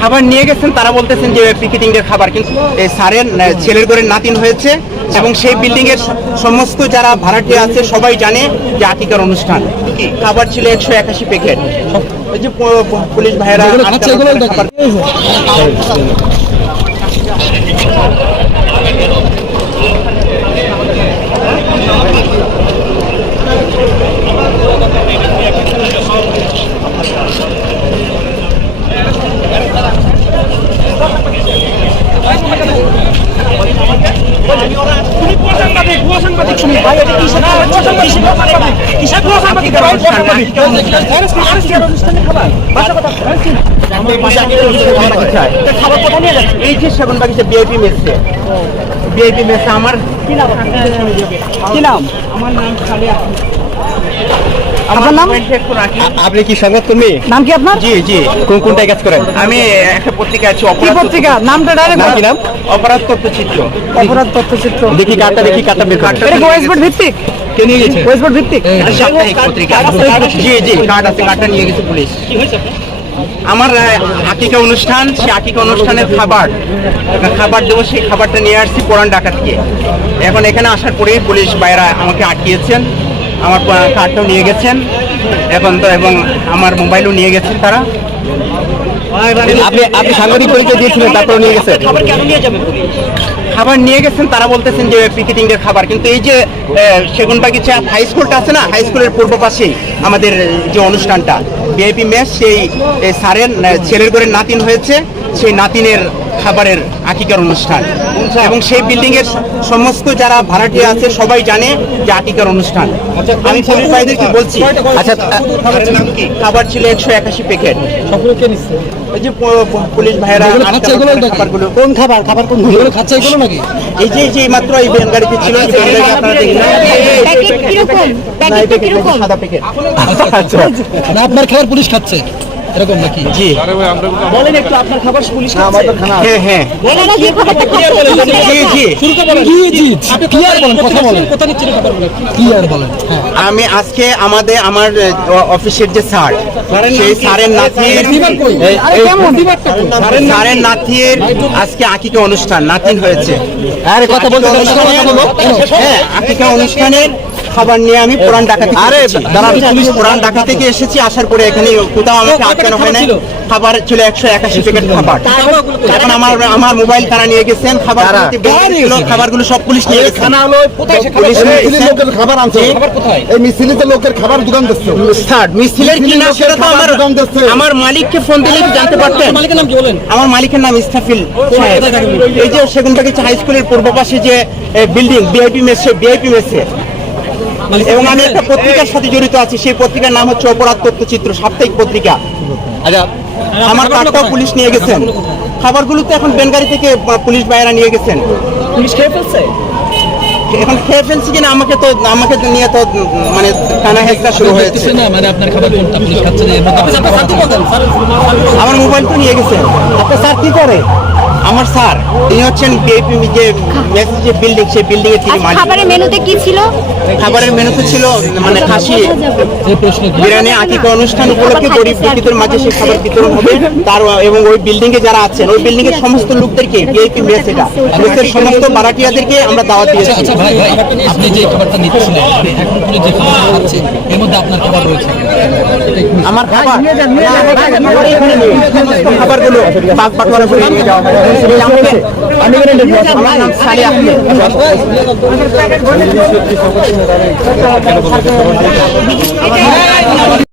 খাবার নিয়ে গেছেন তারা বলতেছেন যে পিকেটিং এর খাবার কিন্তু এই স্যারের ছেলের ঘরের নাতিন হয়েছে এবং সেই বিল্ডিং এর সমস্ত যারা ভাড়াটিয়া আছে সবাই জানে যে আকিকার অনুষ্ঠান। খাবার ছিল একশো একাশি প্যাকেট? ওই যে পুলিশ ভাইয়েরা খাবার। এই যে সেগুন বিআইপি মেসে বিআইপি মেসে আমার কি নাম কি নাম আমার নাম আপনার নাম? আপনি কি সংবাদ তুমি? নাম কি আপনার? জি জি। কোন কোনটায় কাজ করেন? আমি একটা পত্রিকা আছি কি পত্রিকা? নামটা ডাইরেক্ট নাম কি নাম? অপরাধ তথ্যচিত্র অপরাধ তথ্যচিত্র দেখি কার্ডটা দেখি কার্ডটা বের এটা ওয়েস্টবোর্ড ভিত্তিক? কে নিয়ে গেছে? ওয়েস্টবোর্ড ভিত্তিক? সাপ্তাহিক পত্রিকা। জি জি। কার্ড আছে কার্ডটা নিয়ে গেছে পুলিশ। আমার আহ, আকিকা অনুষ্ঠান সেই আকিকা অনুষ্ঠানের খাবার। খাবার দেবো সেই খাবারটা নিয়ে আসছি পুরান ঢাকা থেকে। এখন এখানে আসার পরেই পুলিশ বাইরা আমাকে আটকিয়েছেন। আমার কার্ডটাও নিয়ে গেছেন। এখন তো এবং আমার মোবাইলও নিয়ে গেছেন তারা। আপনি আপনি সাংবাদিক পরিচয় দিয়েছিলেন তারপরে নিয়ে গেছে খাবার নিয়ে গেছেন তারা বলতেছেন যে পিকেটিং এর খাবার। কিন্তু এই যে সেগুন বাগিচা হাই স্কুলটা আছে না হাই স্কুলের পূর্ব পাশেই আমাদের যে অনুষ্ঠানটা বিআইপি মেস সেই স্যারের ছেলের ঘরের নাতিন হয়েছে। সেই নাতিনের খাবারের আকিকার অনুষ্ঠান এবং সেই বিল্ডিং এর সমস্ত যারা ভাড়াটিয়া আছে সবাই জানে যে আকিকার অনুষ্ঠান আমি পুলিশ ভাইদেরকে বলছি আচ্ছা খাবার ছিল একশো একাশি প্যাকেট ওই যে প- প- পুলিশ ভাইয়েরা খাবারগুলো কোন খাবার খাবার কোন খাচ্ছে এগুলো নাকি এই যে যে মাত্র এই ভ্যান গাড়িতে ছিল আপনারা দেখলেন প্যাকেট সাদা আচ্ছা আপনার খাবার পুলিশ খাচ্ছে এরকম নাকি? জি। বলেন একটু আপনার খাবার পুলিশ খাচ্ছে? হ্যাঁ হ্যাঁ। ওনারা যে খাবারটা খাচ্ছে? জি জি কি জি। কি আর বলেন কথা বলেন। কথা নিচ্ছেন খাবার বলেন কি বলেন হ্যাঁ। আমি আজকে আমাদের আমার অফিসের যে স্যার সেই স্যারের নাতির স্যারের নাতির আজকে আকিকা অনুষ্ঠান নাতিন হয়েছে। আরে কথা বলতে হ্যাঁ আকিকা অনুষ্ঠানের খাবার নিয়ে আমি পুরান ঢাকা থেকে আরে। দাঁড়ান। পুলিশ পুরান ঢাকা থেকে এসেছি আসার পরে এখানে কোথাও আমাকে আটকানো হয় নাই খাবার ছিল একশো একাশি প্যাকেট খাবার। এখন আমার আমার মোবাইল তারা নিয়ে গেছেন খাবার খাবারগুলো সব পুলিশ নিয়ে গেছে। খাবার? আনছে। এই মিছিলিতে লোকের খাবার দোকান দিচ্ছে। স্যার মিছিলের কি সেটা তো আমার। আমার মালিককে ফোন দিলে জানতে পারতেন? মালিকের নাম কি বলেন? আমার মালিকের নাম ইস্তাফিল এই যে সেগুন বাগিচা হাই স্কুলের পূর্ব পাশে যে বিল্ডিং বিআইপি মেসে বিআইপি মেসে এবং আমি একটা পত্রিকার সাথে জড়িত আছি সেই পত্রিকার নাম হচ্ছে অপরাধ তথ্যচিত্র সাপ্তাহিক পত্রিকা। আচ্ছা আমার কার্ডটাও পুলিশ নিয়ে গেছেন। খাবারগুলো তো এখন বেনগাড়ি থেকে পুলিশ ভাইয়েরা নিয়ে গেছেন। পুলিশ খেয়ে ফেলছে? এখন খেয়ে ফেলছি কিনা আমাকে তো আমাকে নিয়ে তো মানে টানা হেঁচড়া শুরু হয়েছে। না? মানে আপনার খাবার কোনটা? পুলিশ খাচ্ছে না? এর মধ্যে আমার মোবাইল তো নিয়ে গেছে আপনার স্যার কি করে? আমার স্যার তিনি হচ্ছেন যে যে বিল্ডিং সেই বিল্ডিং এর তিনি মালিক। খাবারের মেনুতে কি ছিল? খাবারের মেনুতে ছিল মানে খাসি যে প্রশ্ন বিরিয়ানি আকিকা অনুষ্ঠান উপলক্ষে গরিব দুঃখীদের মাঝে সেই খাবার বিতরণ হবে। তার এবং ওই বিল্ডিং এ যারা আছেন ওই বিল্ডিং এর সমস্ত লোকদেরকে বিআইপি মেস এটা মেসের সমস্ত ভাড়াটিয়াদেরকে আমরা দাওয়াত দিয়েছি। আচ্ছা ভাই ভাই আপনি যে খাবারটা নিচ্ছিলেন এখন পুলিশ যে খাবার খাচ্ছে এর মধ্যে আপনার খাবার রয়েছে। আমার খাবার খাবারগুলো বাগ বাটোয়ারা করে নিয়ে যাওয়া হবে